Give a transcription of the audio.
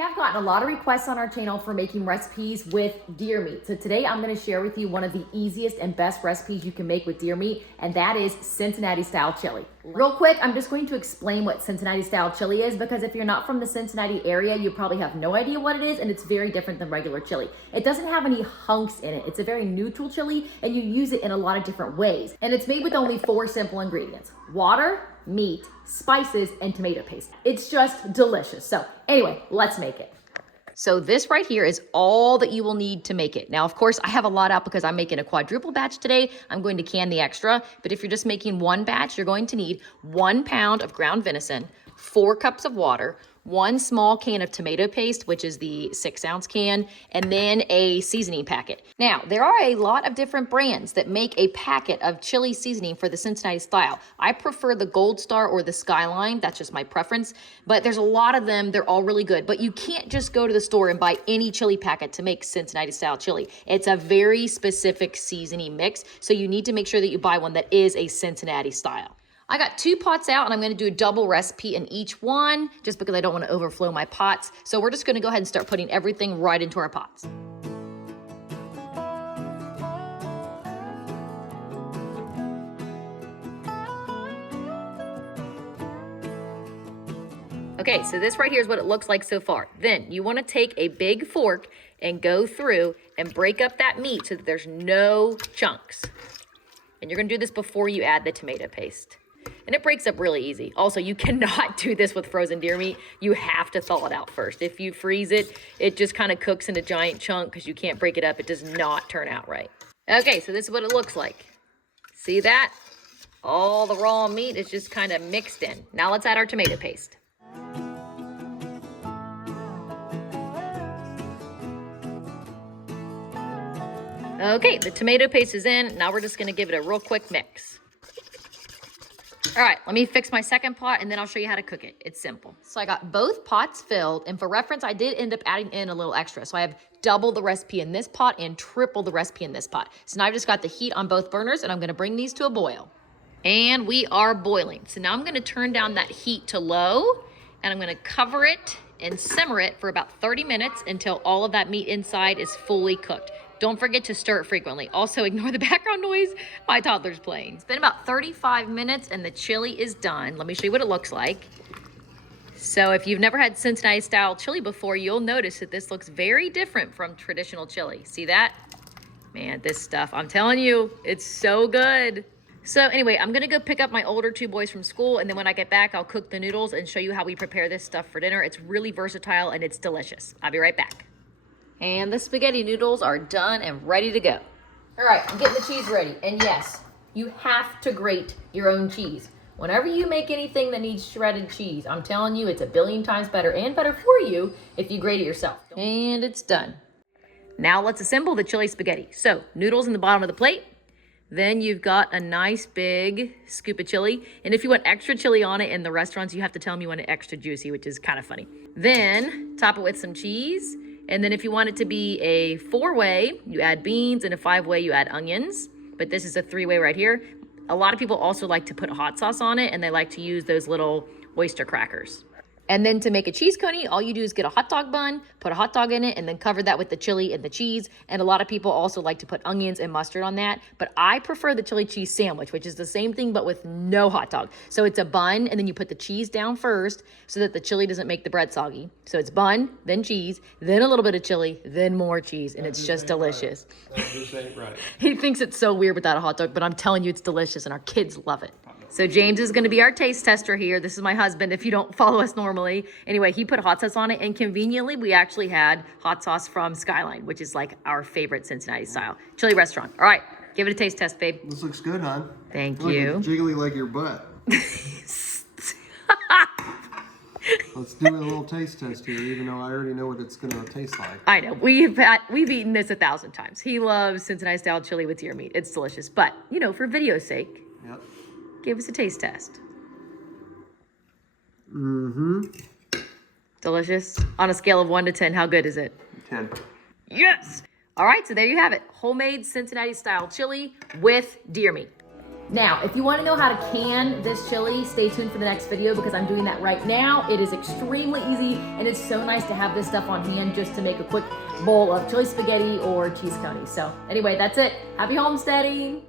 have gotten a lot of requests on our channel for making recipes with deer meat. So today I'm going to share with you one of the easiest and best recipes you can make with deer meat, and that is Cincinnati style chili. Real quick, I'm just going to explain what Cincinnati style chili is, because if you're not from the Cincinnati area, you probably have no idea what it is, and it's very different than regular chili. It doesn't have any hunks in it. It's a very neutral chili, and you use it in a lot of different ways. And it's made with only 4 simple ingredients: water, meat, spices, and tomato paste. It's just delicious. So anyway, let's make it. So this right here is all that you will need to make it. Now, of course, I have a lot out because I'm making a quadruple batch today. I'm going to can the extra, but if you're just making one batch, you're going to need 1 pound of ground venison, 4 cups of water, 1 small can of tomato paste, which is the 6-ounce can, and then a seasoning packet. Now, there are a lot of different brands that make a packet of chili seasoning for the Cincinnati style. I prefer the Gold Star or the Skline. That's just my preference, but there's a lot of them. They're all really good, but you can't just go to the store and buy any chili packet to make Cincinnati style chili. It's a very specific seasoning mix, so you need to make sure that you buy one that is a Cincinnati style. I got 2 pots out, and I'm gonna do a double recipe in each one just because I don't wanna overflow my pots. So we're just gonna go ahead and start putting everything right into our pots. Okay, so this right here is what it looks like so far. Then you wanna take a big fork and go through and break up that meat so that there's no chunks. And you're gonna do this before you add the tomato paste. And it breaks up really easy. Also, you cannot do this with frozen deer meat. You have to thaw it out first. If you freeze it, it just kind of cooks in a giant chunk because you can't break it up. It does not turn out right. Okay, so this is what it looks like. See that? All the raw meat is just kind of mixed in. Now let's add our tomato paste. Okay, the tomato paste is in. Now we're just gonna give it a real quick mix. All right, let me fix my second pot and then I'll show you how to cook it. It's simple. So I got both pots filled, and for reference, I did end up adding in a little extra. So I have double the recipe in this pot and triple the recipe in this pot. So now I've just got the heat on both burners, and I'm gonna bring these to a boil. And we are boiling. So now I'm gonna turn down that heat to low, and I'm gonna cover it and simmer it for about 30 minutes until all of that meat inside is fully cooked. Don't forget to stir it frequently. Also, ignore the background noise. My toddler's playing. It's been about 35 minutes and the chili is done. Let me show you what it looks like. So if you've never had Cincinnati style chili before, you'll notice that this looks very different from traditional chili. See that? Man, this stuff, I'm telling you, it's so good. So anyway, I'm gonna go pick up my older 2 boys from school, and then when I get back, I'll cook the noodles and show you how we prepare this stuff for dinner. It's really versatile and it's delicious. I'll be right back. And the spaghetti noodles are done and ready to go. All right, I'm getting the cheese ready. And yes, you have to grate your own cheese. Whenever you make anything that needs shredded cheese, I'm telling you, it's a billion times better and better for you if you grate it yourself. And it's done. Now let's assemble the chili spaghetti. So noodles in the bottom of the plate. Then you've got a nice big scoop of chili. And if you want extra chili on it in the restaurants, you have to tell them you want it extra juicy, which is kind of funny. Then top it with some cheese. And then if you want it to be a 4-way, you add beans, and a 5-way, you add onions. But this is a 3-way right here. A lot of people also like to put hot sauce on it, and they like to use those little oyster crackers. And then to make a cheese coney, all you do is get a hot dog bun, put a hot dog in it, and then cover that with the chili and the cheese. And a lot of people also like to put onions and mustard on that. But I prefer the chili cheese sandwich, which is the same thing but with no hot dog. So it's a bun, and then you put the cheese down first so that the chili doesn't make the bread soggy. So it's bun, then cheese, then a little bit of chili, then more cheese, and it's just delicious. That just ain't right. He thinks it's so weird without a hot dog, but I'm telling you, it's delicious, and our kids love it. So James is gonna be our taste tester here. This is my husband, if you don't follow us normally. Anyway, he put hot sauce on it, and conveniently, we actually had hot sauce from Skline, which is like our favorite Cincinnati style chili restaurant. All right, give it a taste test, babe. This looks good, hon. Thank Look, you. it's jiggly like your butt. Let's do a little taste test here, even though I already know what it's gonna taste like. I know, we've eaten this 1,000 times. He loves Cincinnati style chili with deer meat. It's delicious, but you know, for video's sake, Yep. give us a taste test. Mm-hmm. Delicious. On a scale of 1 to 10, how good is it? 10. Yes! All right, so there you have it. Homemade Cincinnati style chili with deer meat. Now, if you want to know how to can this chili, stay tuned for the next video because I'm doing that right now. It is extremely easy and it's so nice to have this stuff on hand just to make a quick bowl of chili spaghetti or cheese coney. So anyway, that's it. Happy homesteading.